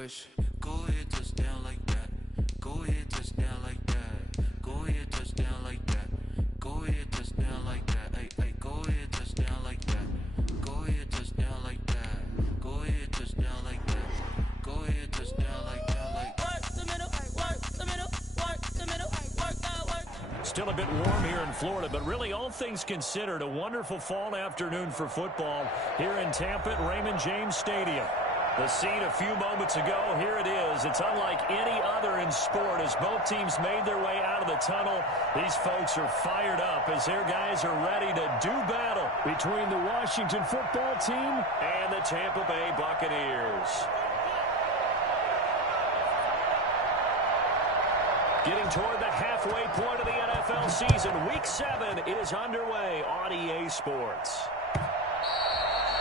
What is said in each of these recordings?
wish. Go ahead, touchdown like that. Go ahead, touchdown like that. Go ahead, touchdown like that. Go ahead, touchdown like that. Hey, hey, go ahead, touchdown like that. Go ahead, touchdown like that. Go ahead, touchdown like that. Go ahead, touchdown like that. Work the middle, work the middle, work the middle, work that, work. Still a bit warm here in Florida, but really all things considered, a wonderful fall afternoon for football here in Tampa at Raymond James Stadium. The scene a few moments ago, here it is. It's unlike any other in sport as both teams made their way out of the tunnel. These folks are fired up as their guys are ready to do battle between the Washington football team and the Tampa Bay Buccaneers. Getting toward the halfway point of the NFL season, Week 7 is underway on EA Sports.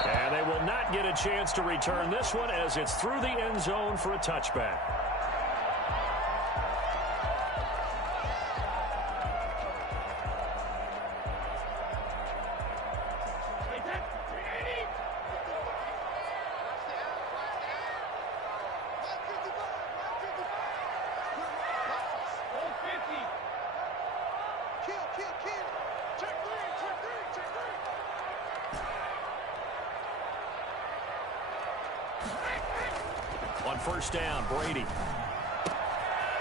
And they will not get a chance to return this one as it's through the end zone for a touchback. On first down, Brady.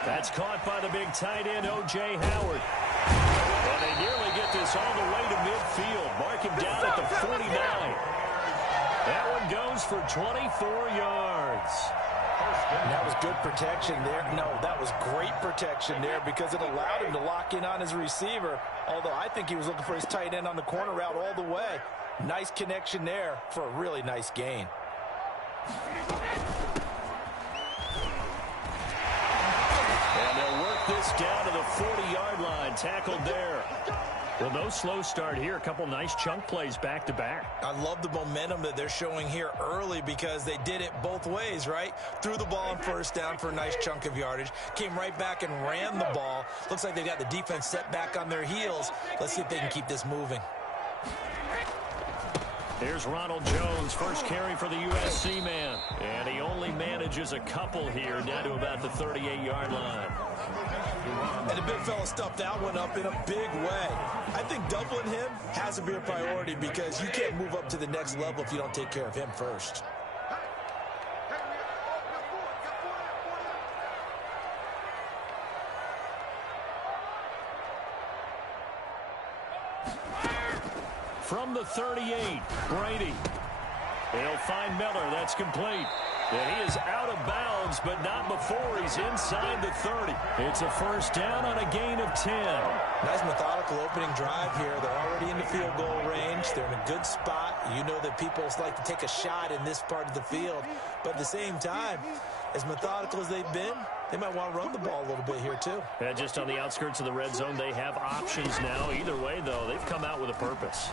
That's caught by the big tight end, O.J. Howard. And they nearly get this all the way to midfield. Mark him down at the 49. That one goes for 24 yards. That was good protection there. No, that was great protection there because it allowed him to lock in on his receiver. Although I think he was looking for his tight end on the corner route all the way. Nice connection there for a really nice gain. And they'll work this down to the 40-yard line. Tackled there. Well, no slow start here. A couple nice chunk plays back-to-back. I love the momentum that they're showing here early because they did it both ways, right? Threw the ball on first down for a nice chunk of yardage. Came right back and ran the ball. Looks like they got the defense set back on their heels. Let's see if they can keep this moving. Here's Ronald Jones, first carry for the USC man. And he only manages a couple here, down to about the 38-yard line. And the big fella stuffed that one up in a big way. I think doubling him has to be a priority because you can't move up to the next level if you don't take care of him first. From the 38, Brady. He'll find Miller. That's complete. And he is out of bounds, but not before he's inside the 30. It's a first down on a gain of 10. Nice methodical opening drive here. They're already in the field goal range. They're in a good spot. You know that people like to take a shot in this part of the field. But at the same time, as methodical as they've been, they might want to run the ball a little bit here too. And just on the outskirts of the red zone, they have options now. Either way, though, they've come out with a purpose.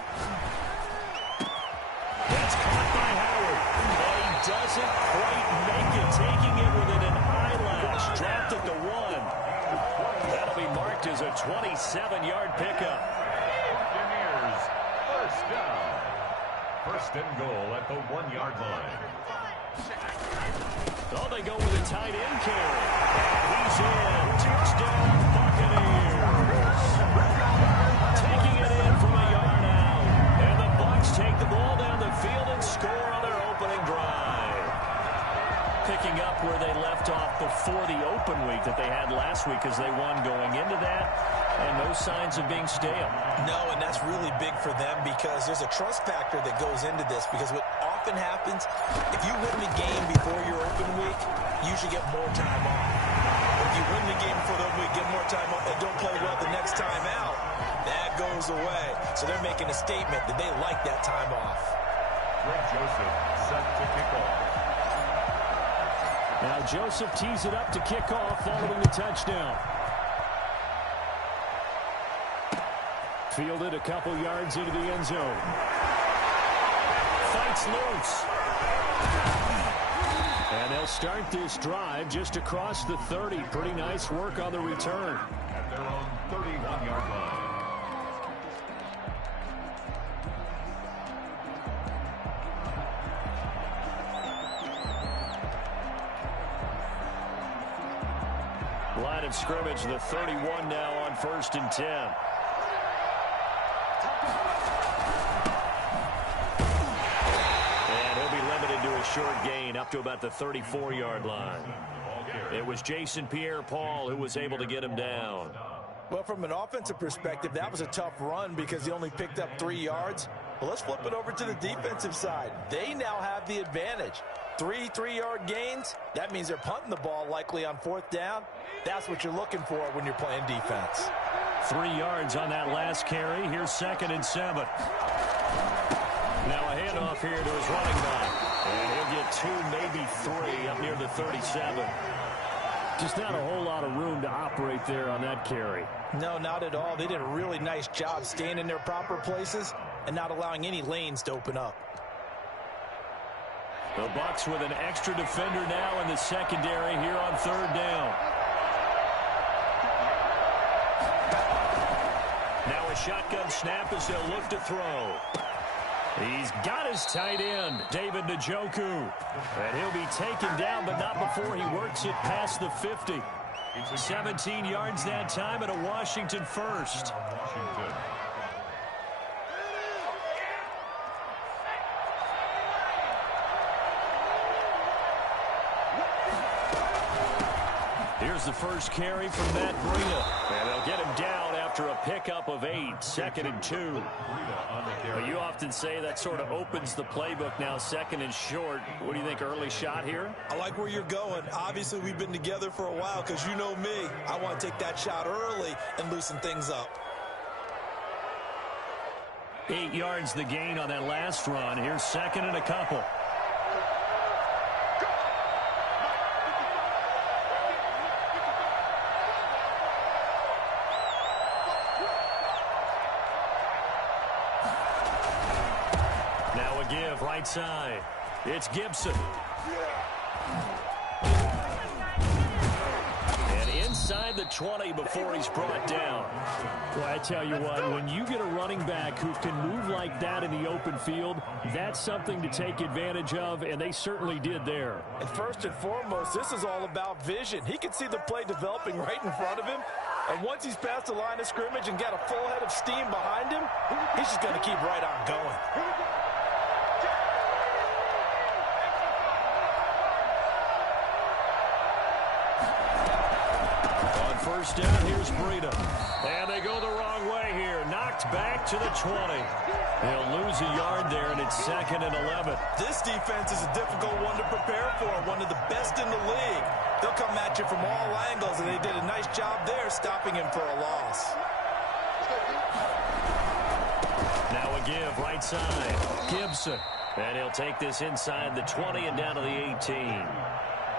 That's caught by Howard. But he doesn't quite make it, taking it within an eyelash. Dropped at the 1. That'll be marked as a 27-yard pickup. Buccaneers, first down. First and goal at the 1-yard line. Oh, they go with a tight end carry. He's in. Touchdown, Buccaneers. Taking it in from a yard out. And the Bucs take the ball down the field and score on their opening drive. Picking up where they left off before the open week that they had last week as they won going into that. And no signs of being stale. No, and that's really big for them because there's a trust factor that goes into this because what often happens, if you win the game before your open week, you usually get more time off. But if you win the game before the open week, get more time off, and don't play well the next time out, that goes away. So they're making a statement that they like that time off. Greg Joseph set to kick off. Now Joseph tees it up to kick off following the touchdown. Fielded a couple yards into the end zone. Fights loose. And they'll start this drive just across the 30. Pretty nice work on the return. At their own 31-yard line. Line of scrimmage, the 31 now on 1st and 10. And he'll be limited to a short gain up to about the 34-yard line. It was Jason Pierre-Paul who was able to get him down. Well, from an offensive perspective, that was a tough run because he only picked up 3 yards. Well, let's flip it over to the defensive side. They now have the advantage. 3 3-yard gains, that means they're punting the ball likely on 4th down. That's what you're looking for when you're playing defense. 3 yards on that last carry. Here's 2nd and 7. Now a handoff here to his running back. And he'll get 2, maybe 3 up near the 37. Just not a whole lot of room to operate there on that carry. No, not at all. They did a really nice job staying in their proper places and not allowing any lanes to open up. The Bucs with an extra defender now in the secondary here on 3rd down. Now a shotgun snap as they'll look to throw. He's got his tight end, David Njoku. And he'll be taken down, but not before he works it past the 50. 17 yards that time and a Washington first. Here's the first carry from Matt Breida. And they'll get him down after a pickup of 8, 2nd and 2. Well, you often say that sort of opens the playbook now, 2nd and short. What do you think, early shot here? I like where you're going. Obviously, we've been together for a while because you know me. I want to take that shot early and loosen things up. 8 yards the gain on that last run. Here's 2nd and a couple. Give right side. It's Gibson. And inside the 20 before he's brought down. Well, I tell you what, when you get a running back who can move like that in the open field, that's something to take advantage of, and they certainly did there. And first and foremost, this is all about vision. He can see the play developing right in front of him. And once he's past the line of scrimmage and got a full head of steam behind him, he's just going to keep right on going. First down, here's Breida. And they go the wrong way here. Knocked back to the 20. They'll lose a yard there, and it's 2nd and 11. This defense is a difficult one to prepare for, one of the best in the league. They'll come at you from all angles, and they did a nice job there stopping him for a loss. Now a give right side. Gibson. And he'll take this inside the 20 and down to the 18.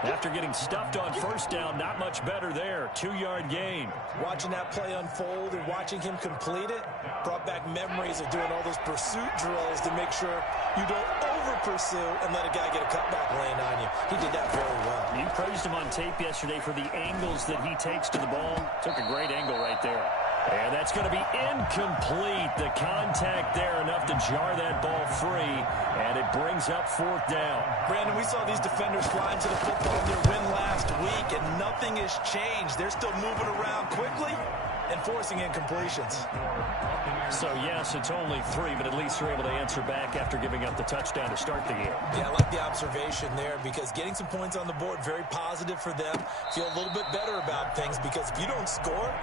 After getting stuffed on first down, not much better there. 2-yard gain. Watching that play unfold and watching him complete it brought back memories of doing all those pursuit drills to make sure you don't over-pursue and let a guy get a cutback lane on you. He did that very well. You praised him on tape yesterday for the angles that he takes to the ball. Took a great angle right there. And that's going to be incomplete. The contact there enough to jar that ball free, and it brings up 4th down. Brandon, we saw these defenders flying to the football in their win last week, and nothing has changed. They're still moving around quickly and forcing incompletions. So, yes, it's only 3, but at least they're able to answer back after giving up the touchdown to start the game. Yeah, I like the observation there because getting some points on the board, very positive for them. Feel a little bit better about things because if you don't score,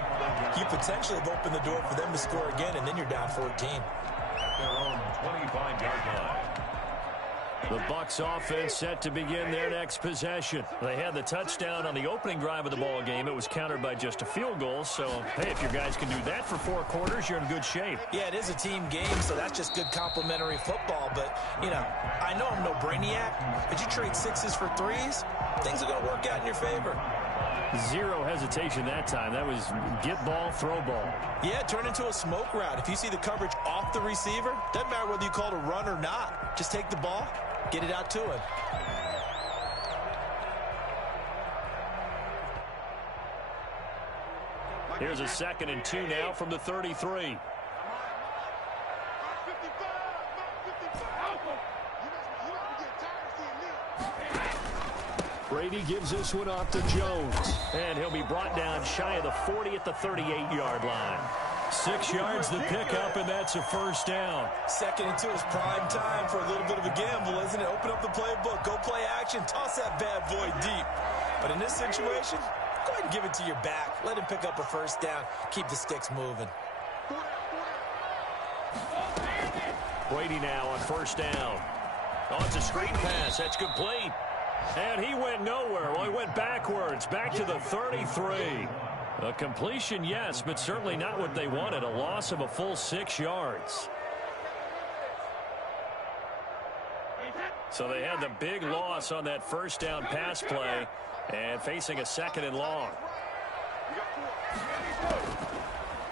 you potentially have opened the door for them to score again, and then you're down 14. Their own 25-yard line. The Bucs offense set to begin their next possession. They had the touchdown on the opening drive of the ball game. It was countered by just a field goal. So, hey, if your guys can do that for 4 quarters, you're in good shape. Yeah, it is a team game, so that's just good complimentary football. But, you know, I know I'm no brainiac, but you trade 6s for 3s, things are going to work out in your favor. Zero hesitation that time. That was get ball, throw ball. Yeah, turn into a smoke route. If you see the coverage off the receiver, doesn't matter whether you call it a run or not. Just take the ball, get it out to him. Here's a 2nd and 2 now from the 33. Brady gives this one off to Jones. And he'll be brought down shy of the 40 at the 38-yard line. 6 yards to pick up, and that's a first down. 2nd and 2 is prime time for a little bit of a gamble, isn't it? Open up the playbook, go play action, toss that bad boy deep. But in this situation, go ahead and give it to your back. Let him pick up a first down. Keep the sticks moving. Brady now on first down. Oh, it's a screen pass. That's complete. And he went nowhere. Well, he went backwards, back to the 33. A completion, yes, but certainly not what they wanted. A loss of a full 6 yards. So they had the big loss on that first down pass play and facing a 2nd and long.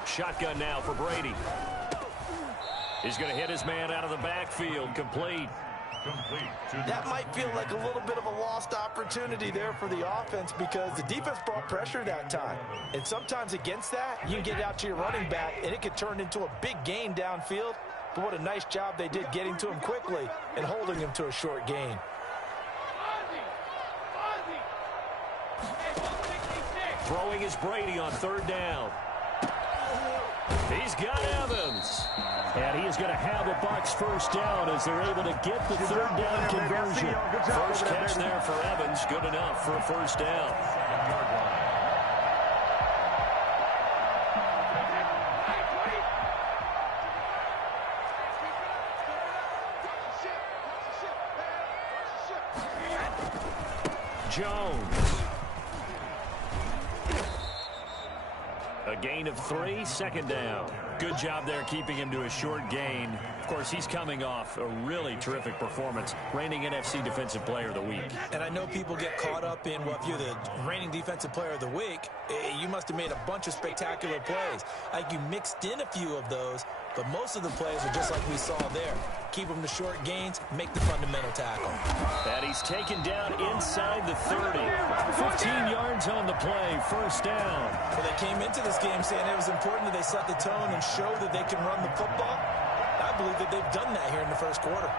Shotgun now for Brady. He's going to hit his man out of the backfield. Complete. That might feel like a little bit of a lost opportunity there for the offense because the defense brought pressure that time. And sometimes against that, you can get it out to your running back, and it could turn into a big gain downfield. But what a nice job they did getting to him quickly and holding him to a short gain. Throwing is Brady on 3rd down. He's got Evans. And he is going to have a Bucs first down as they're able to get the 3rd down conversion. First catch there for Evans. Good enough for a first down. Jones. A gain of 3, 2nd down. Good job there keeping him to a short gain. Of course, he's coming off a really terrific performance, reigning NFC Defensive Player of the Week. And I know people get caught up in, well, if you're the reigning Defensive Player of the Week, you must have made a bunch of spectacular plays. Like you mixed in a few of those, but most of the plays are just like we saw there. Keep them to short gains, make the fundamental tackle. And he's taken down inside the 30. 15 yards on the play, first down. Well, they came into this game saying it was important that they set the tone and show that they can run the football. I believe that they've done that here in the first quarter.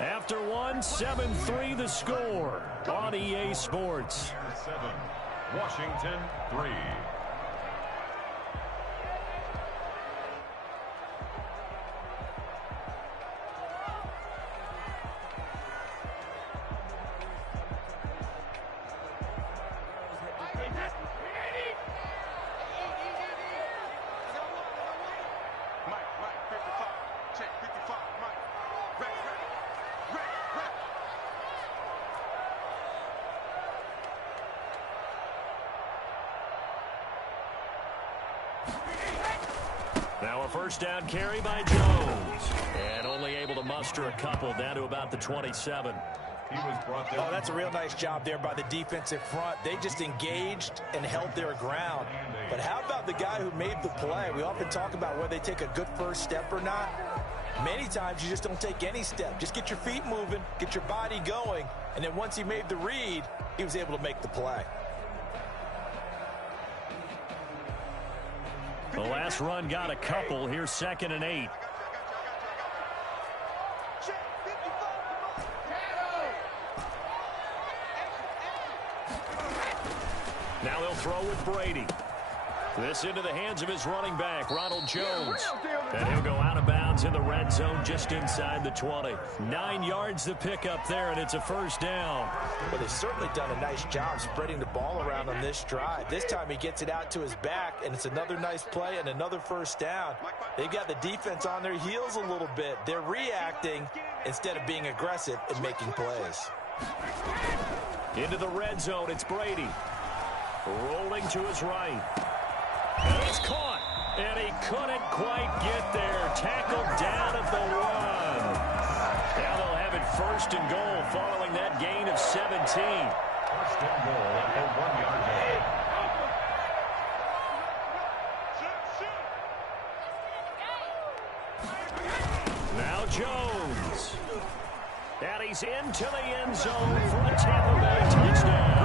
After one, 7-3 the score on EA Sports. 7, Washington 3. Now a first down carry by Jones. And only able to muster a couple down to about the 27. Oh, that's a real nice job there by the defensive front. They just engaged and held their ground. But how about the guy who made the play? We often talk about whether they take a good first step or not. Many times you just don't take any step. Just get your feet moving, get your body going, and then once he made the read, he was able to make the play. The last run got a couple. Here's 2nd and 8. Now they'll throw with Brady. This into the hands of his running back, Ronald Jones. And he'll go out of bounds in the red zone just inside the 20. 9 yards to pick up there, and it's a first down. Well, they've certainly done a nice job spreading the ball around on this drive. This time he gets it out to his back, and it's another nice play and another first down. They've got the defense on their heels a little bit. They're reacting instead of being aggressive and making plays. Into the red zone, it's Brady. Rolling to his right. And it's caught. And he couldn't quite get there. Tackled down at the 1. Now they'll have it 1st and goal following that gain of 17. 1st and goal at the 1-yard line. Now Jones. And he's into the end zone for a Tampa Bay touchdown.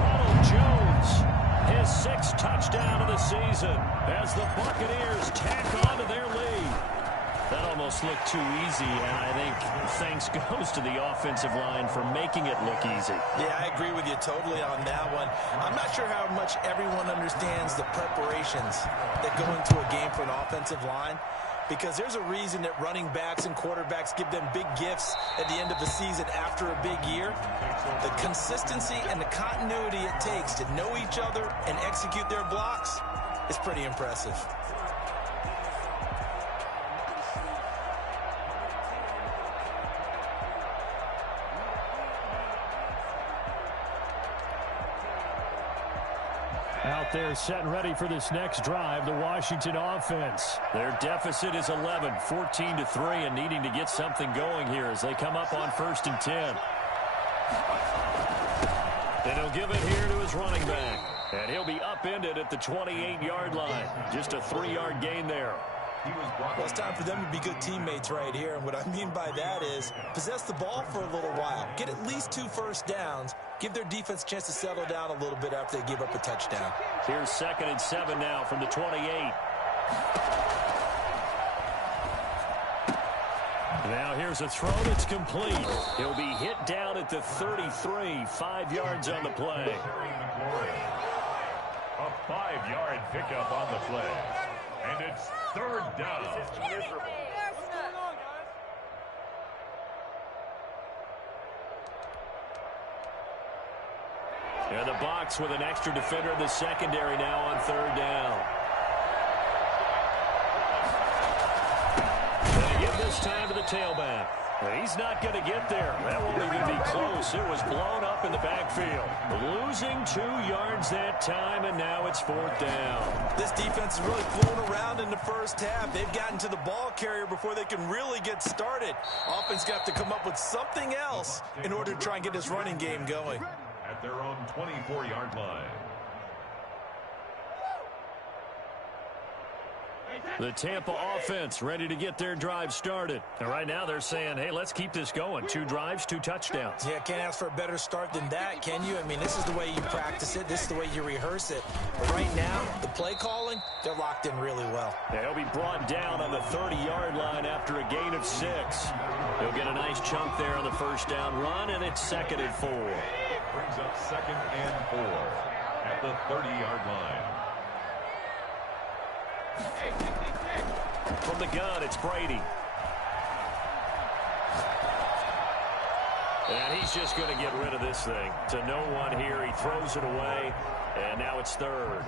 Ronald Jones, his 6th touchdown of the season as the Buccaneers tack on to their lead. That almost looked too easy, and I think thanks goes to the offensive line for making it look easy. Yeah, I agree with you totally on that one. I'm not sure how much everyone understands the preparations that go into a game for an offensive line, because there's a reason that running backs and quarterbacks give them big gifts at the end of the season after a big year. The consistency and the continuity it takes to know each other and execute their blocks is pretty impressive. Out there set and ready for this next drive, the Washington offense. Their deficit is 11, 14-3, and needing to get something going here as they come up on 1st and 10. And he'll give it here to his running back. And he'll be upended at the 28-yard line. Just a 3-yard gain there. Well, it's time for them to be good teammates right here. And what I mean by that is possess the ball for a little while. Get at least 2 first downs. Give their defense a chance to settle down a little bit after they give up a touchdown. Here's 2nd and 7 now from the 28. Now here's a throw that's complete. He'll be hit down at the 33, 5 yards on the play. A 5-yard pickup on the play. And it's 3rd down. And the box with an extra defender in the secondary now on 3rd down. Going to give this time to the tailback. He's not going to get there. That won't even be close. It was blown up in the backfield. Losing 2 yards that time, and now it's 4th down. This defense is really flown around in the first half. They've gotten to the ball carrier before they can really get started. Offense got to come up with something else in order to try and get this running game going. At their own 24-yard line. The Tampa offense ready to get their drive started. And right now they're saying, hey, let's keep this going. 2 drives, 2 touchdowns. Yeah, can't ask for a better start than that, can you? I mean, this is the way you practice it. This is the way you rehearse it. But right now, the play calling, they're locked in really well. Yeah, he'll be brought down on the 30-yard line after a gain of 6. He'll get a nice chunk there on the 1st down run, and it's 2nd and 4. Brings up 2nd and 4 at the 30-yard line. From the gun, it's Brady. And he's just going to get rid of this thing. To no one here, he throws it away, and now it's 3rd.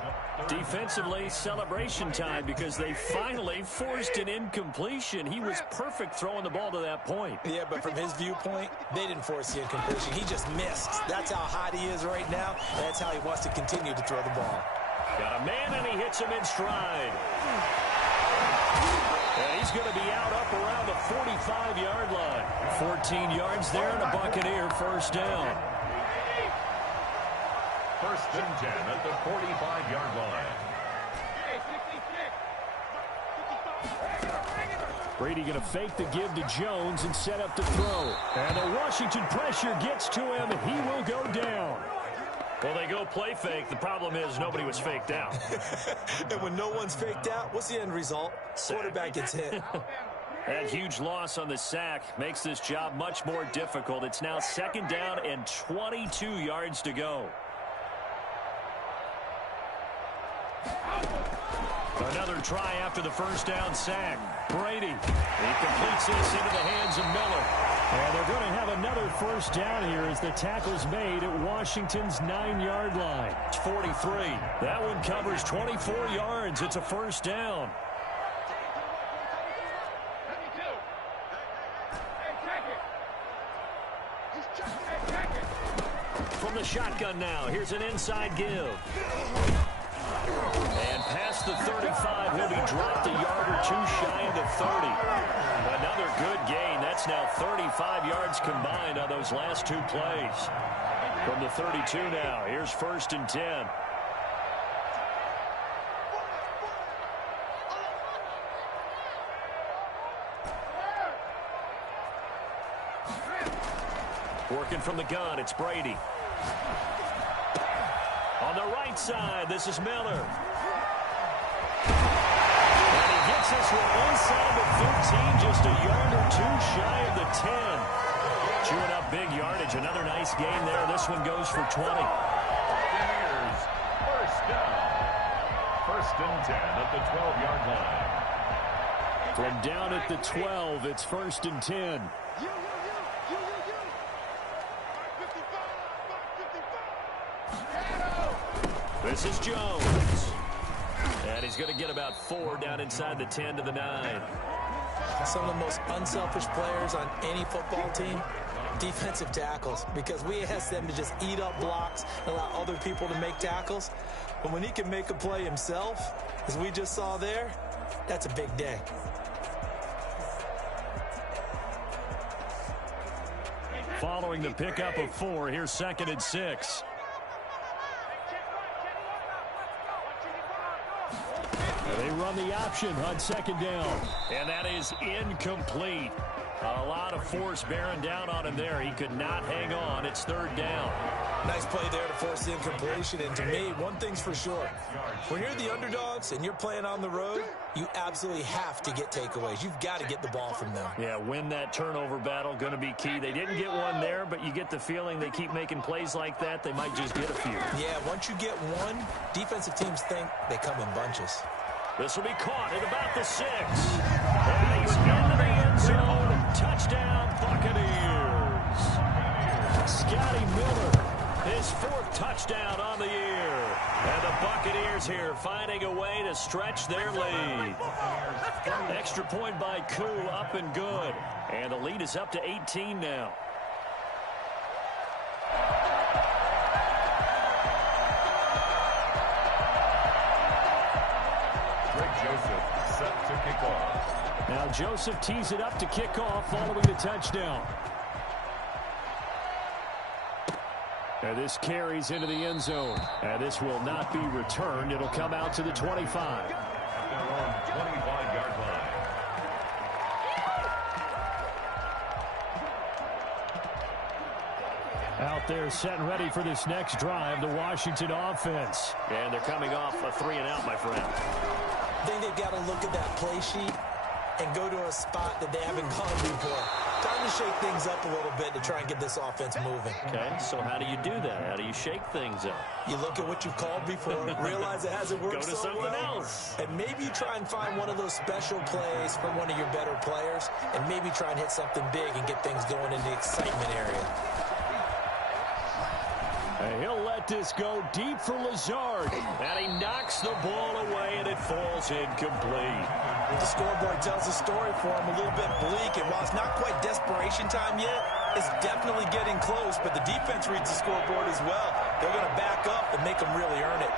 Defensively, celebration time because they finally forced an incompletion. He was perfect throwing the ball to that point. Yeah, but from his viewpoint, they didn't force the incompletion. He just missed. That's how hot he is right now, and that's how he wants to continue to throw the ball. Got a man, and he hits him in stride. And he's going to be out up around the 45-yard line. 14 yards there and a Buccaneer 1st down. 1st and 10 at the 45-yard line. Brady going to fake the give to Jones and set up the throw. And the Washington pressure gets to him, and he will go down. Well, they go play fake. The problem is nobody was faked out. And when no one's faked out, what's the end result? Quarterback gets hit. That huge loss on the sack makes this job much more difficult. It's now 2nd down and 22 yards to go. Another try after the 1st down sack. Brady. He completes this into the hands of Miller. And they're going to have another 1st down here as the tackle's made at Washington's 9-yard line. It's 43. That one covers 24 yards. It's a 1st down. From the shotgun now, here's an inside give. And past the 35, he'll be dropped a yard or 2 shy of the 30. Another good gain. That's now 35 yards combined on those last 2 plays. From the 32 now, here's 1st and 10. Working from the gun, it's Brady. On the right side, this is Miller. And he gets this one inside the 15, just a yard or two shy of the 10. Chewing up big yardage. Another nice gain there. This one goes for 20. Buccaneers, first down. First and 10 at the 12-yard line. From down at the 12, it's first and 10. This is Jones. And he's going to get about 4 down inside the 10 to the 9. Some of the most unselfish players on any football team, defensive tackles, because we ask them to just eat up blocks and allow other people to make tackles. But when he can make a play himself, as we just saw there, that's a big day. Following the pickup of 4, here's second and 6. They run the option on second down. And that is incomplete. A lot of force bearing down on him there. He could not hang on. It's third down. Nice play there to force the incompletion. And to me, one thing's for sure. When you're the underdogs and you're playing on the road, you absolutely have to get takeaways. You've got to get the ball from them. Yeah, win that turnover battle, going to be key. They didn't get one there, but you get the feeling they keep making plays like that, they might just get a few. Yeah, once you get one, defensive teams think they come in bunches. This will be caught at about the 6. And he's into the end zone. Touchdown, Buccaneers. Scotty Miller, his 4th touchdown on the year. And the Buccaneers here finding a way to stretch their lead. Extra point by Koo, up and good. And the lead is up to 18 now. Joseph set to kick off. Now Joseph tees it up to kick off following the touchdown. And this carries into the end zone. And this will not be returned. It'll come out to the 25. Their own 25-yard line. Out there set and ready for this next drive, the Washington offense. And they're coming off a 3-and-out, my friend. I think they've got to look at that play sheet and go to a spot that they haven't gone before. Time to shake things up a little bit to try and get this offense moving. Okay, so how do you do that? How do you shake things up? You look at what you've called before, realize it hasn't worked Go to so something well, else. and maybe you try and find one of those special plays from one of your better players, and maybe try and hit something big and get things going in the excitement area. And he'll let this go deep for Lazard. And he knocks the ball away, and it falls incomplete. The scoreboard tells a story for him, a little bit bleak, and while it's not quite desperation time yet, it's definitely getting close, but the defense reads the scoreboard as well. They're going to back up and make them really earn it.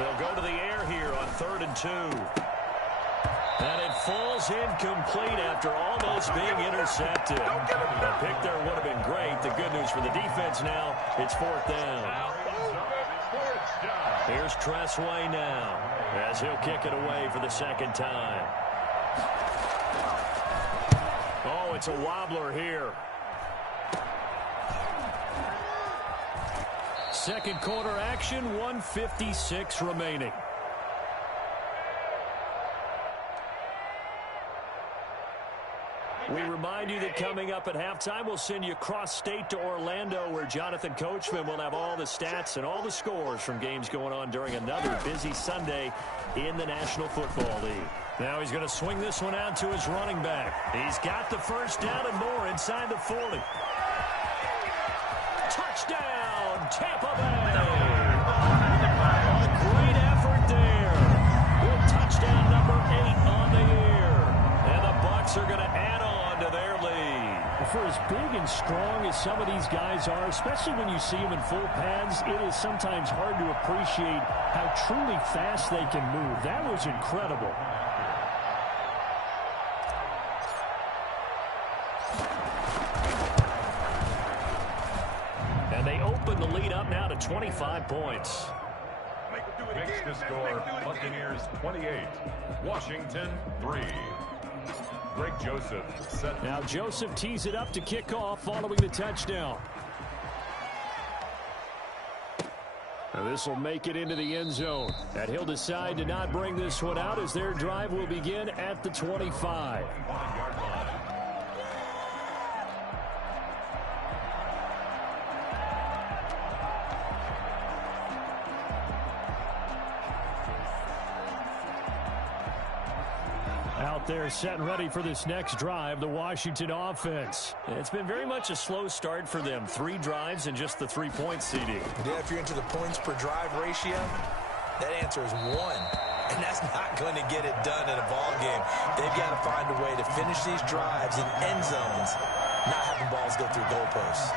They'll go to the air here on 3rd and 2. And it falls incomplete after almost being intercepted. The pick there would have been great. The good news for the defense now, it's 4th down. Here's Tressway now as he'll kick it away for the 2nd time. Oh, it's a wobbler here. 2nd quarter action, 1:56 remaining. We remind you that coming up at halftime, we'll send you cross-state to Orlando, where Jonathan Coachman will have all the stats and all the scores from games going on during another busy Sunday in the National Football League. Now he's going to swing this one out to his running back. He's got the 1st down and more inside the 40. Touchdown, Tampa Bay! A great effort there. With touchdown number 8 on the year. And the Bucs are going to add on to their lead. For as big and strong as some of these guys are, especially when you see them in full pads, it is sometimes hard to appreciate how truly fast they can move. That was incredible. And they open the lead up now to 25 points. Makes the score Buccaneers 28, Washington 3. Greg Joseph set. Now Joseph tees it up to kick off following the touchdown. Now this will make it into the end zone. And he'll decide to not bring this one out as their drive will begin at the 25. Out there set and ready for this next drive, the Washington offense. It's been very much a slow start for them. 3 drives and just the 3-point CD. Yeah, if you're into the points per drive ratio, that answer is 1. And that's not going to get it done in a ball game. They've got to find a way to finish these drives in end zones, not having balls go through goalposts.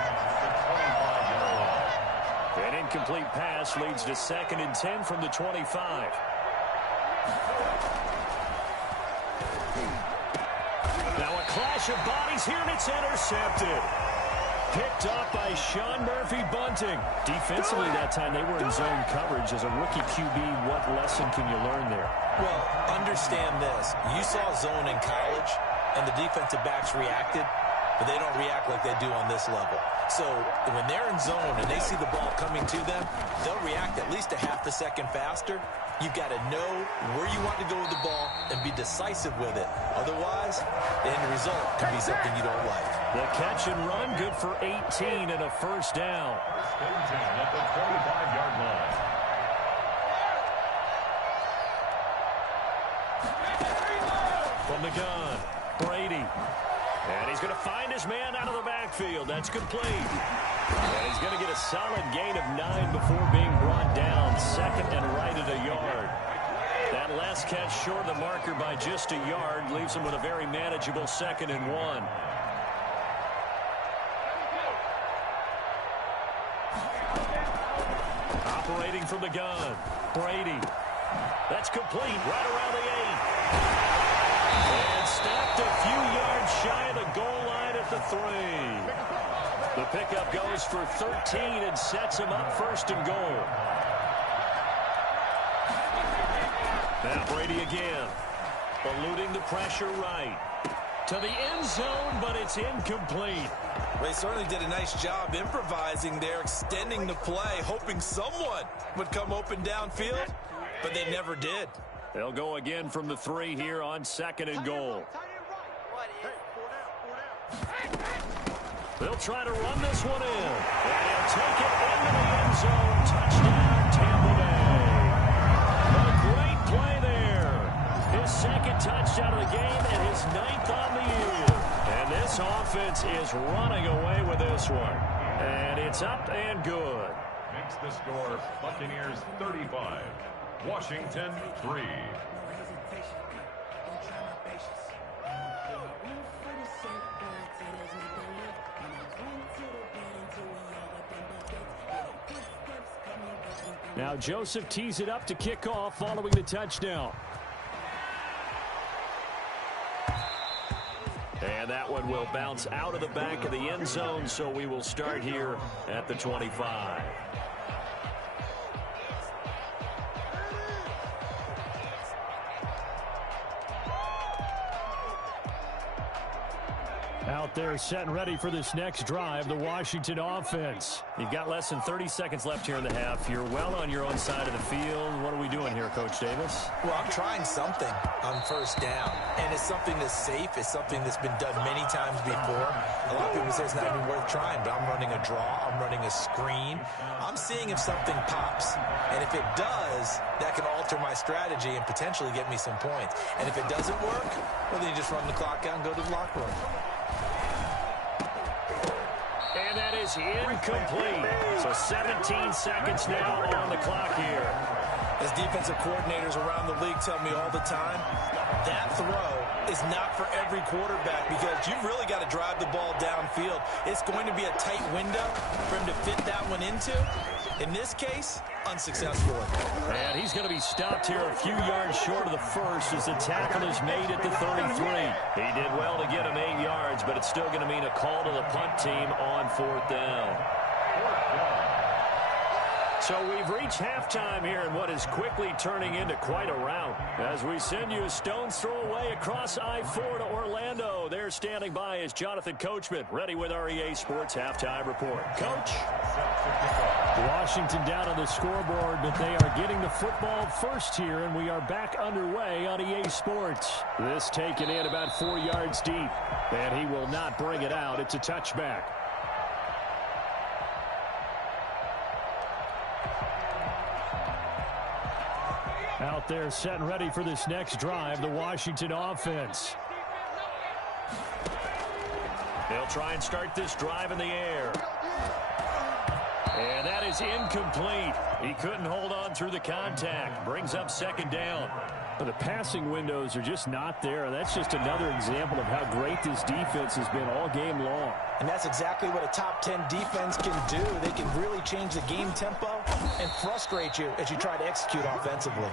An incomplete pass leads to 2nd and 10 from the 25. Clash of bodies here, and it's intercepted. Picked up by Sean Murphy Bunting. Defensively that time, they were in zone coverage. As a rookie QB, what lesson can you learn there? Well, understand this. You saw zone in college, and the defensive backs reacted, but they don't react like they do on this level. So when they're in zone and they see the ball coming to them, they'll react at least a half a second faster. You've got to know where you want to go with the ball and be decisive with it. Otherwise, the end result could be something you don't like. The catch and run, good for 18 and a first down. First and 10 at the 25-yard line. From the gun, Brady. And he's going to find his man out of the backfield. That's complete. And he's going to get a solid gain of 9 before being brought down. 2nd and right at a yard. That last catch short of the marker by just a yard leaves him with a very manageable 2nd and 1. Operating from the gun, Brady. That's complete right around the 8. And stopped a few yards shy of the goal line at the 3. The pickup goes for 13 and sets him up 1st and goal. Now Brady again, eluding the pressure right. To the end zone, but it's incomplete. They certainly did a nice job improvising there, extending the play, hoping someone would come open downfield, but they never did. They'll go again from the 3 here on 2nd and goal. They'll try to run this one in. And he'll take it into the end zone. Touchdown, Tampa Bay. A great play there. His 2nd touchdown of the game and his 9th on the year. And this offense is running away with this one. And it's up and good. Makes the score Buccaneers 35, Washington 3. Now Joseph tees it up to kick off following the touchdown. And that one will bounce out of the back of the end zone, so we will start here at the 25. Out there set and ready for this next drive, the Washington offense. You've got less than 30 seconds left here in the half. You're well on your own side of the field. What are we doing here, Coach Davis? Well, I'm trying something on 1st down, and it's something that's safe. It's something that's been done many times before. A lot of people say it's not even worth trying, but I'm running a draw. I'm running a screen. I'm seeing if something pops, and if it does, that can alter my strategy and potentially get me some points. And if it doesn't work, well, then you just run the clock out and go to the locker room. And that is incomplete. So 17 seconds now on the clock here. As defensive coordinators around the league tell me all the time, that throw is not for every quarterback because you've really got to drive the ball downfield. It's going to be a tight window for him to fit that one into. In this case, unsuccessfully. And he's going to be stopped here a few yards short of the 1st as the tackle is made at the 33. He did well to get him 8 yards, but it's still going to mean a call to the punt team on 4th down. So we've reached halftime here in what is quickly turning into quite a rout. As we send you a stone's throw away across I-4 to Orlando. There standing by is Jonathan Coachman, ready with our EA Sports Halftime Report. Coach? Washington down on the scoreboard, but they are getting the football first here, and we are back underway on EA Sports. This taken in about 4 yards deep, and he will not bring it out. It's a touchback. Out there set and ready for this next drive, the Washington offense. They'll try and start this drive in the air. And that is incomplete. He couldn't hold on through the contact. Brings up second down. The passing windows are just not there. That's just another example of how great this defense has been all game long. And that's exactly what a top 10 defense can do. They can really change the game tempo and frustrate you as you try to execute offensively.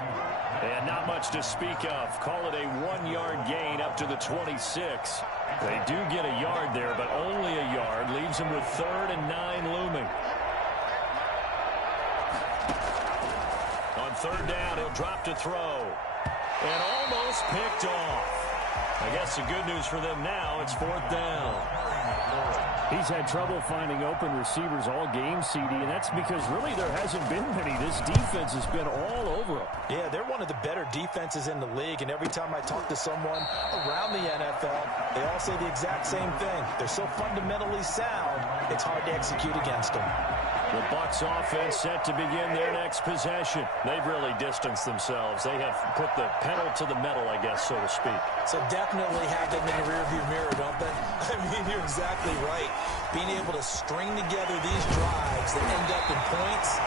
And not much to speak of. Call it a 1-yard gain up to the 26. They do get a yard there, but only a yard. Leaves them with 3rd and 9 looming. On 3rd down, he'll drop to throw. And almost picked off. I guess the good news for them now, it's 4th down. He's had trouble finding open receivers all game, CD, and that's because really there hasn't been many. This defense has been all over them. Yeah, they're one of the better defenses in the league, and every time I talk to someone around the NFL, they all say the exact same thing. They're so fundamentally sound, it's hard to execute against them. The Bucs offense set to begin their next possession. They've really distanced themselves. They have put the pedal to the metal, I guess, so to speak. So definitely have them in the rearview mirror, don't they? I mean, you're exactly right. Being able to string together these drives that end up in points,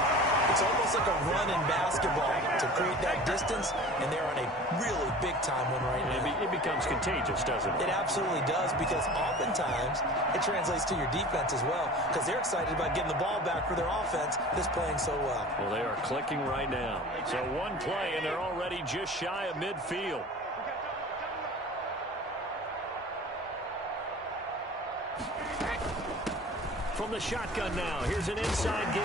it's almost like a run in basketball to create that distance, and they're on a really big-time one right now. It becomes contagious, doesn't it? It absolutely does, because oftentimes it translates to your defense as well, because they're excited about getting the ball back for their offense that's playing so well. Well, they are clicking right now. So one play, and they're already just shy of midfield. From the shotgun now, here's an inside give.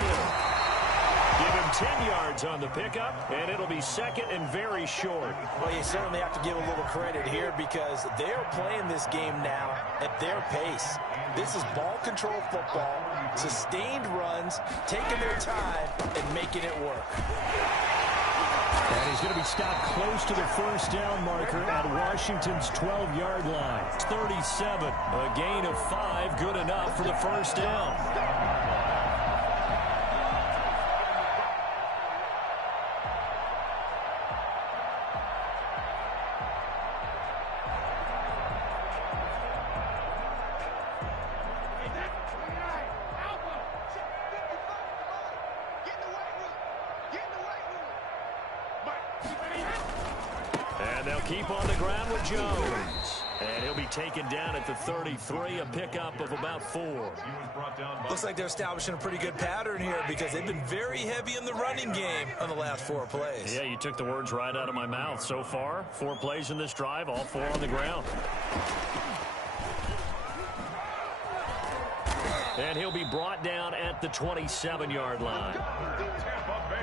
Give him 10 yards on the pickup, and it'll be 2nd and very short. Well, you certainly have to give a little credit here because they're playing this game now at their pace. This is ball control football, sustained runs, taking their time, and making it work. And he's going to be stopped close to the 1st down marker at Washington's 12-yard line. 37, a gain of 5, good enough for the 1st down. And they'll keep on the ground with Jones. And he'll be taken down at the 33, a pickup of about 4. Looks like they're establishing a pretty good pattern here because they've been very heavy in the running game on the last 4 plays. Yeah, you took the words right out of my mouth. So far, 4 plays in this drive, all 4 on the ground. And he'll be brought down at the 27-yard line.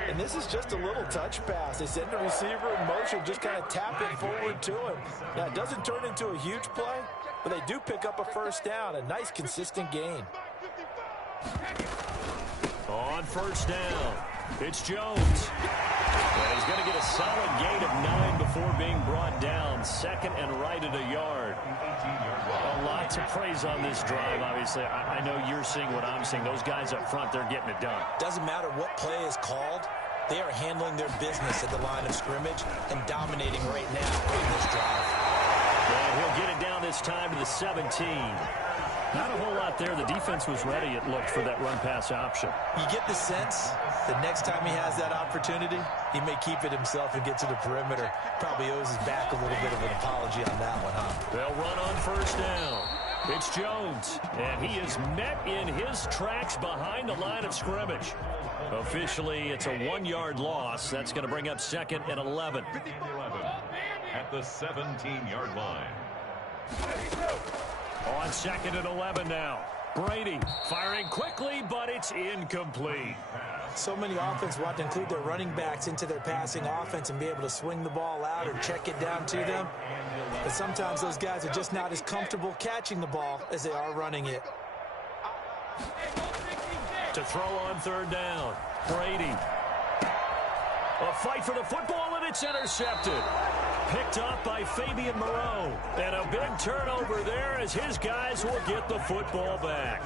And this is just a little touch pass. They send the receiver in motion, just kind of tap it forward to him. Now, it doesn't turn into a huge play, but they do pick up a 1st down, a nice, consistent gain. On 1st down, it's Jones. And he's going to get a solid gain of 9 before being brought down. 2nd and right at a yard. A lot to praise on this drive, obviously. I know you're seeing what I'm seeing. Those guys up front, they're getting it done. Doesn't matter what play is called. They are handling their business at the line of scrimmage and dominating right now in this drive. And he'll get it down this time to the 17. Not a whole lot there. The defense was ready, it looked, for that run-pass option. You get the sense that next time he has that opportunity, he may keep it himself and get to the perimeter. Probably owes his back a little bit of an apology on that one, huh? They'll run on 1st down. It's Jones, and he is met in his tracks behind the line of scrimmage. Officially, it's a 1-yard loss. That's going to bring up 2nd and 11. At the 17-yard line. On 2nd and 11 now. Brady firing quickly, but it's incomplete. So many offenses want to include their running backs into their passing offense and be able to swing the ball out or check it down to them. But sometimes those guys are just not as comfortable catching the ball as they are running it. To throw on third down, Brady. A fight for the football, and it's intercepted. Picked up by Fabian Moreau. And a big turnover there as his guys will get the football back.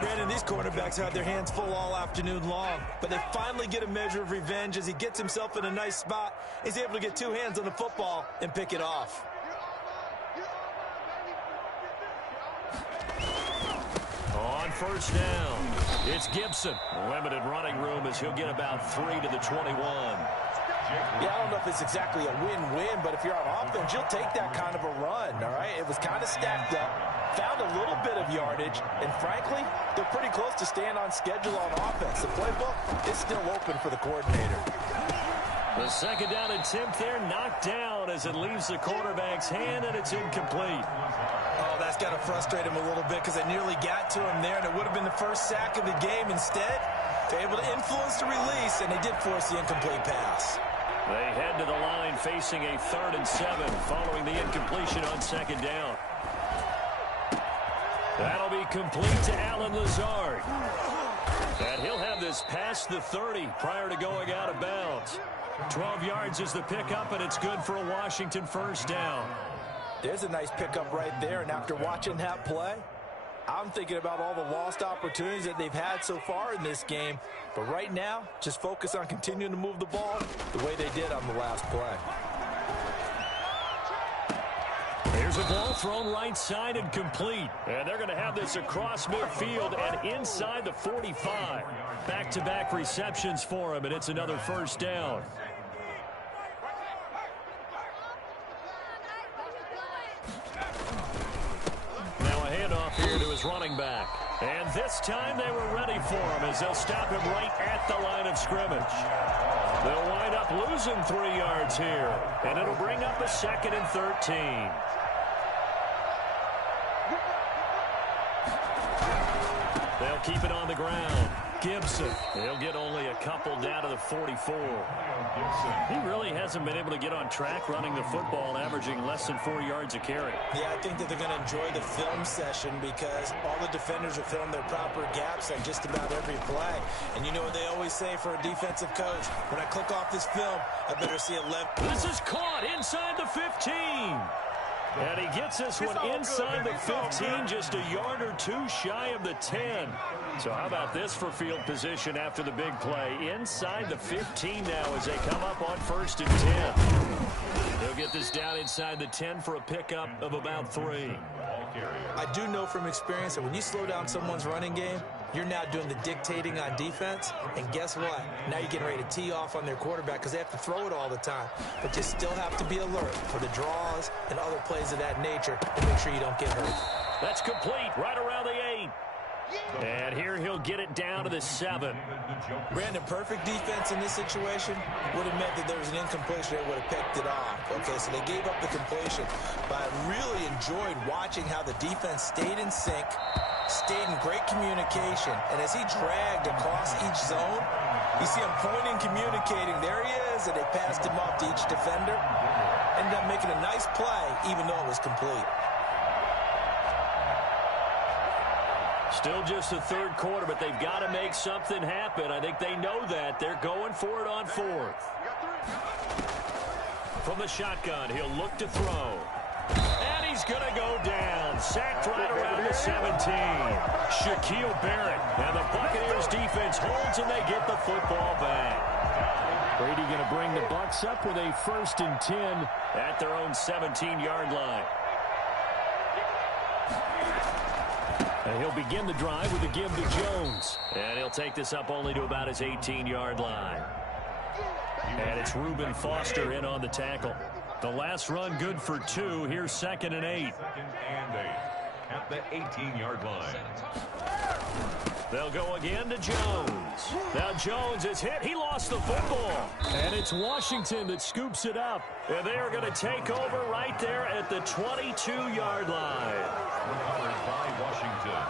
Brandon, these quarterbacks had their hands full all afternoon long, but they finally get a measure of revenge as he gets himself in a nice spot. He's able to get two hands on the football and pick it off. On first down, it's Gibson. Limited running room as he'll get about 3 to the 21. Yeah, I don't know if it's exactly a win-win, but if you're on offense, you'll take that kind of a run, all right? It was kind of stacked up, found a little bit of yardage, and frankly, they're pretty close to staying on schedule on offense. The playbook is still open for the coordinator. The second down attempt there knocked down as it leaves the quarterback's hand, and it's incomplete. Oh, that's got to frustrate him a little bit because they nearly got to him there, and it would have been the first sack of the game. Instead, they're able to influence the release, and they did force the incomplete pass. They head to the line facing a 3rd and 7 following the incompletion on second down. That'll be complete to Alan Lazard. And he'll have this past the 30 prior to going out of bounds. 12 yards is the pickup, and it's good for a Washington first down. There's a nice pickup right there, and after watching that play, I'm thinking about all the lost opportunities that they've had so far in this game. But right now, just focus on continuing to move the ball the way they did on the last play. Here's a ball thrown right side and complete. And they're going to have this across midfield and inside the 45. Back-to-back receptions for him, and it's another first down. Here to his running back. And this time they were ready for him as they'll stop him right at the line of scrimmage. They'll wind up losing 3 yards here. And it'll bring up a 2nd and 13. They'll keep it on the ground. Gibson, he'll get only a couple down to the 44. He really hasn't been able to get on track running the football, averaging less than 4 yards a carry. Yeah, I think that they're going to enjoy the film session because all the defenders will film their proper gaps on just about every play. And you know what they always say for a defensive coach? When I click off this film, I better see 11. This is caught inside the 15. And he gets this one inside the 15, just a yard or two shy of the 10. So how about this for field position after the big play? Inside the 15 now as they come up on 1st and 10. They'll get this down inside the 10 for a pickup of about 3. I do know from experience that when you slow down someone's running game, you're now doing the dictating on defense. And guess what? Now you're getting ready to tee off on their quarterback because they have to throw it all the time. But you still have to be alert for the draws and other plays of that nature to make sure you don't get hurt. That's complete right around the 8. And here he'll get it down to the 7. Brandon, perfect defense in this situation would have meant that there was an incompletion. They would have picked it off. Okay, so they gave up the completion. But I really enjoyed watching how the defense stayed in sync, stayed in great communication. And as he dragged across each zone, you see him pointing, communicating. There he is, and they passed him off to each defender. Ended up making a nice play, even though it was complete. Still just the 3rd quarter, but they've got to make something happen. I think they know that. They're going for it on 4th. From the shotgun, he'll look to throw. And he's going to go down. Sacked right around the 17. Shaquille Barrett. And the Buccaneers defense holds, and they get the football back. Brady going to bring the Bucs up with a 1st and 10 at their own 17-yard line. And he'll begin the drive with a give to Jones. And he'll take this up only to about his 18-yard line. And it's Reuben Foster in on the tackle. The last run good for 2. Here's 2nd and 8. 2nd and 8 at the 18-yard line. They'll go again to Jones. Now Jones is hit. He lost the football. And it's Washington that scoops it up. And they are going to take over right there at the 22-yard line. By Washington.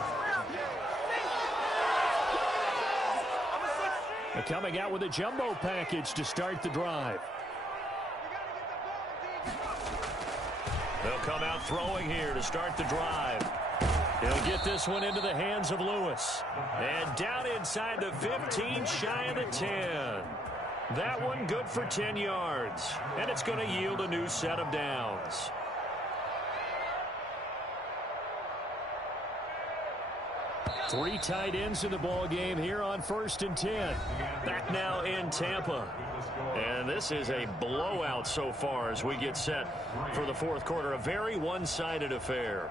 Coming out with a jumbo package to start the drive. They'll come out throwing here to start the drive. He'll get this one into the hands of Lewis. And down inside the 15, shy of the 10. That one good for 10 yards. And it's going to yield a new set of downs. Three tight ends in the ball game here on 1st and 10. Back now in Tampa. And this is a blowout so far as we get set for the fourth quarter. A very one-sided affair.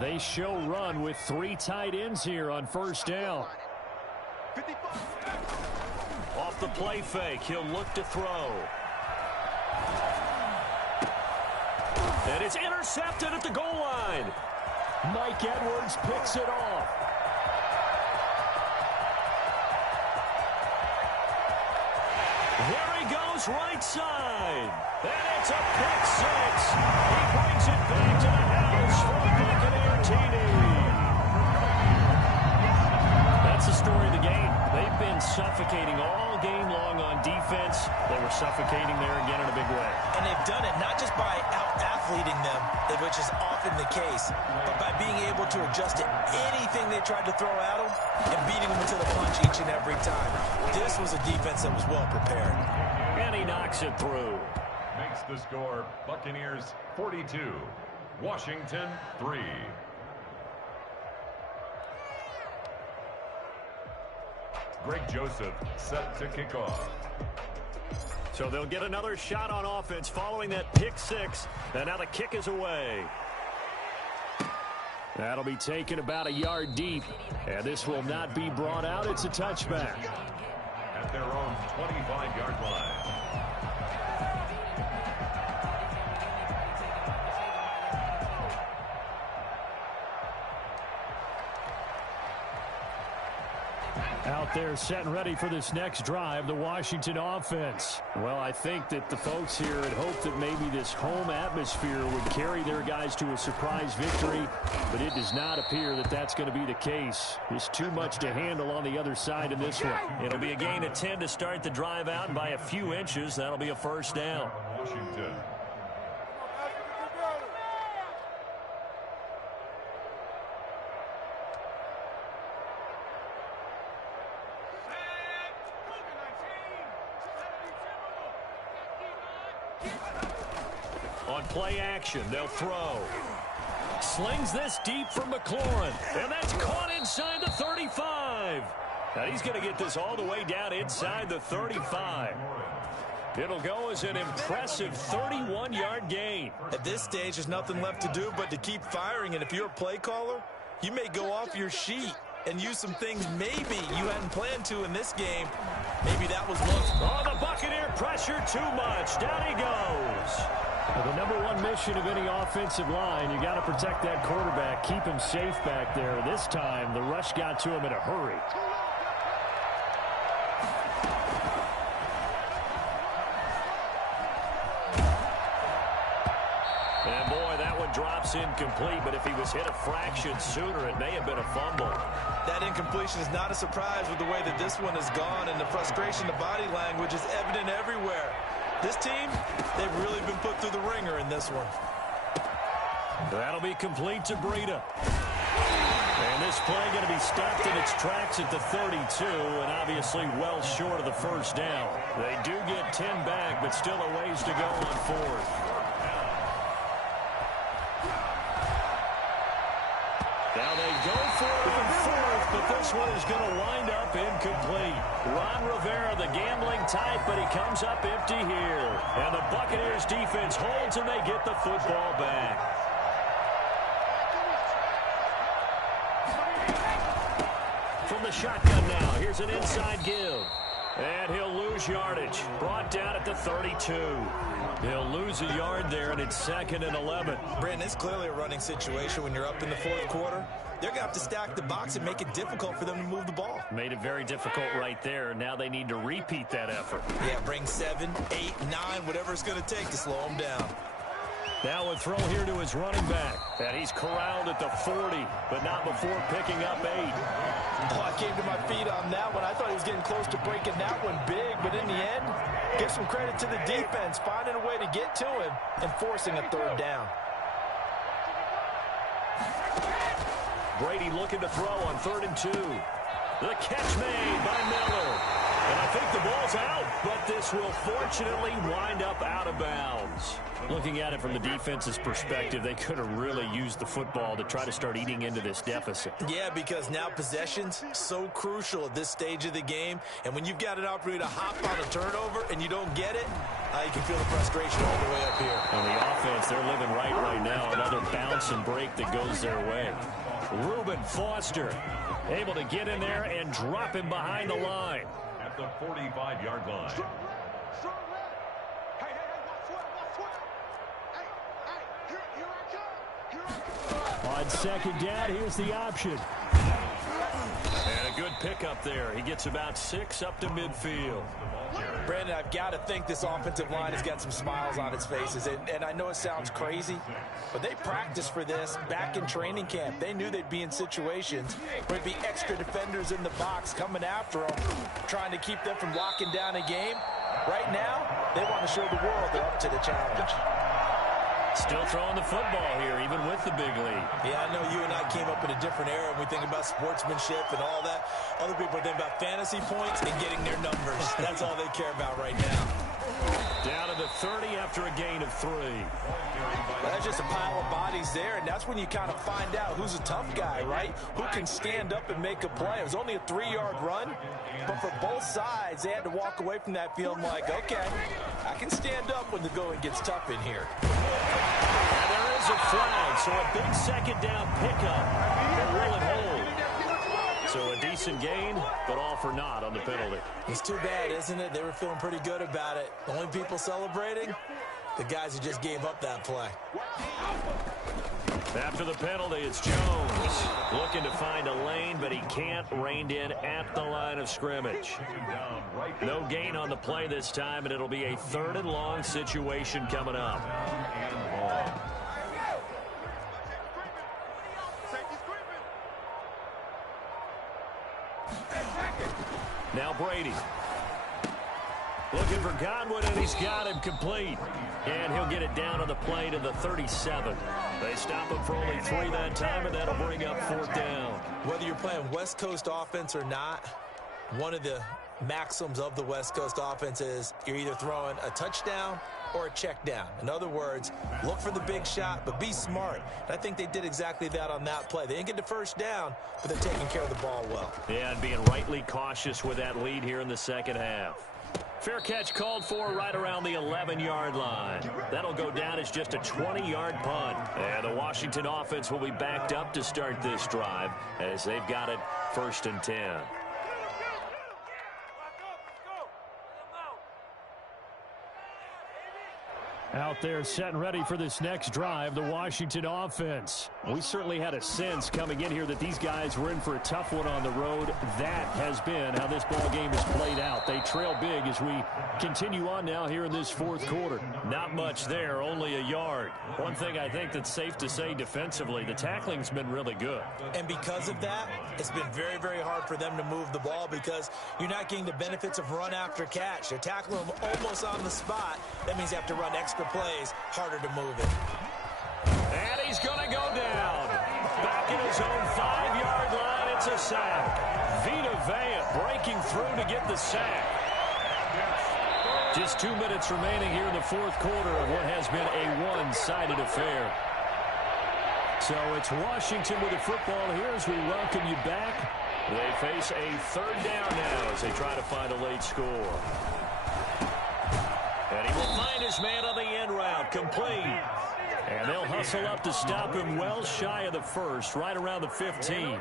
They show run with three tight ends here on 1st down. Off the play fake, he'll look to throw. And it's intercepted at the goal line. Mike Edwards picks it off. There he goes, right side. And it's a pick six. He brings it back to the house for a Buccaneer TD. That's the story of the game. They've been suffocating all game long on defense. They were suffocating there again in a big way. And they've done it not just by out-athleting them, which is often the case, but by being able to adjust to anything they tried to throw at them and beating them to the punch each and every time. This was a defense that was well prepared. And he knocks it through. Makes the score Buccaneers 42, Washington 3. Greg Joseph set to kick off. So they'll get another shot on offense following that pick six. And now the kick is away. That'll be taken about a yard deep. And this will not be brought out. It's a touchback. At their own 25-yard line. Out there set and ready for this next drive, the Washington offense. Well, I think that the folks here had hoped that maybe this home atmosphere would carry their guys to a surprise victory, but it does not appear that that's going to be the case. There's too much to handle on the other side in this one. It'll be a gain of 10 to start the drive out, and by a few inches, that'll be a first down. Washington. On play action, they'll throw. Slings this deep from McLaurin. And that's caught inside the 35. Now he's going to get this all the way down inside the 35. It'll go as an impressive 31-yard gain. At this stage, there's nothing left to do but to keep firing. And if you're a play caller, you may go off your sheet and use some things maybe you hadn't planned to in this game. Maybe that was one. Oh, the Buccaneer pressure too much. Down he goes. Well, the number one mission of any offensive line, you got to protect that quarterback, keep him safe back there. This time, the rush got to him in a hurry. And boy, that one drops incomplete, but if he was hit a fraction sooner, it may have been a fumble. That incompletion is not a surprise with the way that this one has gone, and the frustration, the body language is evident everywhere. This team, they've really been put through the ringer in this one. That'll be complete to Breida. And this play going to be stopped in its tracks at the 32, and obviously well short of the first down. They do get 10 back, but still a ways to go on fourth. Now they go for it on fourth, but this one is going to wind up incomplete. Ron Rivera, the gambling type, but he comes up empty here. And the Buccaneers defense holds, and they get the football back. From the shotgun now, here's an inside give. And he'll lose yardage. Brought down at the 32. He'll lose a yard there, and it's 2nd and 11. Brandon, it's clearly a running situation when you're up in the fourth quarter. They're going to have to stack the box and make it difficult for them to move the ball. Made it very difficult right there. Now they need to repeat that effort. Yeah, bring 7, 8, 9, whatever it's going to take to slow them down. Now a throw here to his running back. And he's corralled at the 40, but not before picking up 8. Oh, I came to my feet on that one. I thought he was getting close to breaking that one big, but in the end, give some credit to the defense, finding a way to get to him and forcing a 3rd down. Brady looking to throw on 3rd and 2. The catch made by Miller. And I think the ball's out, but this will fortunately wind up out of bounds. Looking at it from the defense's perspective, they could have really used the football to try to start eating into this deficit. Yeah, because now possession's so crucial at this stage of the game. And when you've got an opportunity to hop on a turnover and you don't get it, you can feel the frustration all the way up here. On the offense, they're living right now. Another bounce and break that goes their way. Reuben Foster able to get in there and drop him behind the line. At the 45-yard line. On 2nd down, here's the option. And a good pickup there. He gets about 6 up to midfield. Brandon, I've got to think this offensive line has got some smiles on its faces. And I know it sounds crazy, but they practiced for this back in training camp. They knew they'd be in situations where there'd be extra defenders in the box coming after them, trying to keep them from locking down a game. Right now, they want to show the world they're up to the challenge. Still throwing the football here, even with the big lead. Yeah, I know you and I came up in a different era when we think about sportsmanship and all that. Other people think about fantasy points and getting their numbers. That's all they care about right now. Down to the 30 after a gain of 3. That's just a pile of bodies there, and that's when you kind of find out who's a tough guy, right? Who can stand up and make a play. It was only a 3-yard run, but for both sides, they had to walk away from that field like, okay, I can stand up when the going gets tough in here. And there is a flag, so a big 2nd down pickup, but will it hold? So a decent gain, but all for naught on the penalty. It's too bad, isn't it? They were feeling pretty good about it. The only people celebrating, the guys who just gave up that play. After the penalty, it's Jones looking to find a lane, but he can't. Reined in at the line of scrimmage. No gain on the play this time, and it'll be a 3rd and long situation coming up. Now Brady. Looking for Godwin, and he's got him complete. And he'll get it down on the play to the 37. They stop him for only 3 that time, and that'll bring up 4th down. Whether you're playing West Coast offense or not, one of the maxims of the West Coast offense is you're either throwing a touchdown or a check down. In other words, look for the big shot, but be smart. And I think they did exactly that on that play. They didn't get the 1st down, but they're taking care of the ball well. Yeah, and being rightly cautious with that lead here in the 2nd half. Fair catch called for right around the 11-yard line. That'll go down as just a 20-yard punt. And the Washington offense will be backed up to start this drive as they've got it 1st and 10. Out there set and ready for this next drive, the Washington offense. We certainly had a sense coming in here that these guys were in for a tough one on the road. That has been how this ball game has played out. They trail big as we continue on now here in this 4th quarter. Not much there, only a yard. One thing I think that's safe to say defensively, the tackling's been really good. And because of that, it's been very, very hard for them to move the ball because you're not getting the benefits of run after catch. They're tackling them almost on the spot. That means you have to run extra plays, harder to move it. And he's going to go down. Back in his own 5-yard line, it's a sack. Vita Vea breaking through to get the sack. Just 2 minutes remaining here in the 4th quarter of what has been a one-sided affair. So it's Washington with the football here as we welcome you back. They face a 3rd down now as they try to find a late score. And he will find his man on the end route, complete. And they'll hustle up to stop him well shy of the 1st, right around the 15. All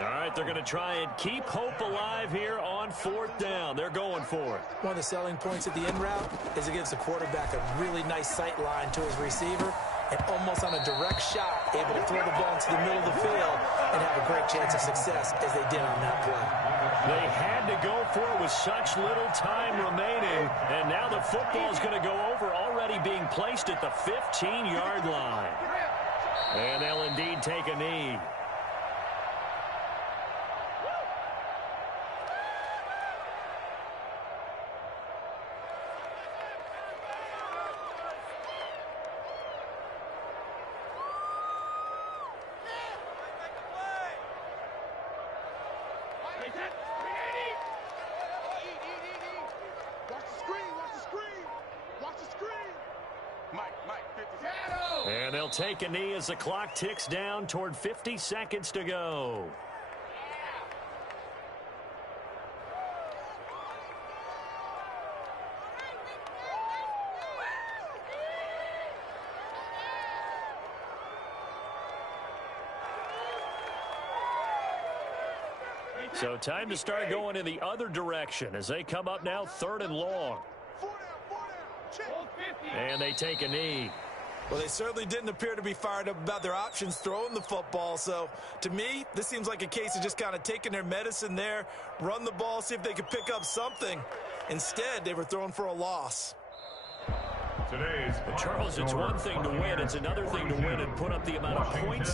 right, they're going to try and keep hope alive here on 4th down. They're going for it. One of the selling points of the end route is it gives the quarterback a really nice sight line to his receiver and almost on a direct shot, able to throw the ball into the middle of the field and have a great chance of success as they did on that play. They had to go for it with such little time remaining, and now the football is going to go over already. already being placed at the 15-yard line. And they'll indeed take a knee. And they'll take a knee as the clock ticks down toward 50 seconds to go. So time to start going in the other direction as they come up now 3rd and long. And they take a knee. Well, they certainly didn't appear to be fired up about their options throwing the football. So, to me, this seems like a case of just kind of taking their medicine there, run the ball, see if they could pick up something. Instead, they were throwing for a loss. Today's Charles, it's one thing to win. It's another thing to win and put up the amount of points